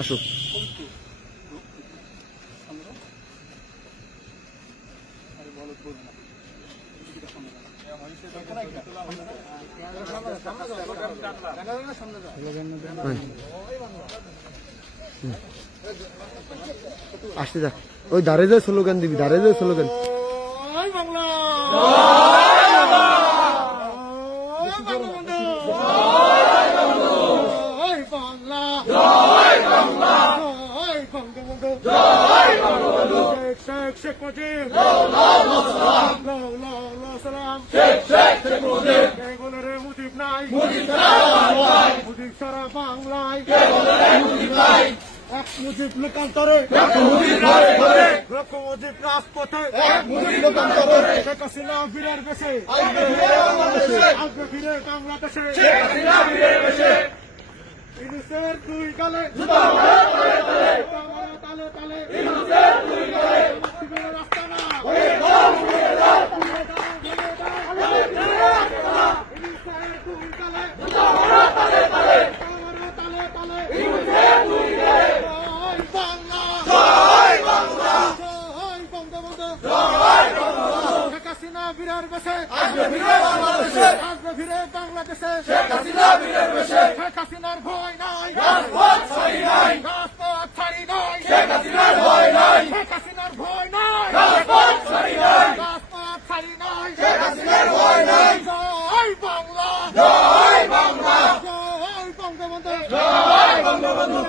আসো। আসতে যা, ওই দাঁড়ে যায় স্লোগান দিবি, দাঁড়ে যায় স্লোগান। মুজিব লোকান্তরে, মুজিব রাজপথে, শেখ হাসিনা বীরের বেশে আসবে ফিরে বাংলাদেশে। ইউনিসের দুই গালে তালে তালে রাস্তা না বীরের বেশে আসবে ফিরে বাংলাদেশে, আসবে ফিরে বাংলাদেশে। শেখ হাসিনা বীরের বেশে, শেখ হাসিনার ভয় নাই, রাজপথ ছাড়ি নাই, রাজপথ ছাড়ি নাই। শেখ হাসিনার ভয় নাই, শেখ হাসিনার ভয় নাই, রাজপথ ছাড়ি নাই, রাজপথ ছাড়ি নাই। শেখ হাসিনার ভয় নাই। জয় বাংলা, জয় বাংলা, জয় বঙ্গবন্ধু, জয় বঙ্গবন্ধু।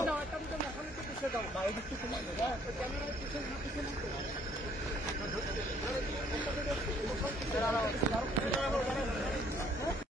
Gracias.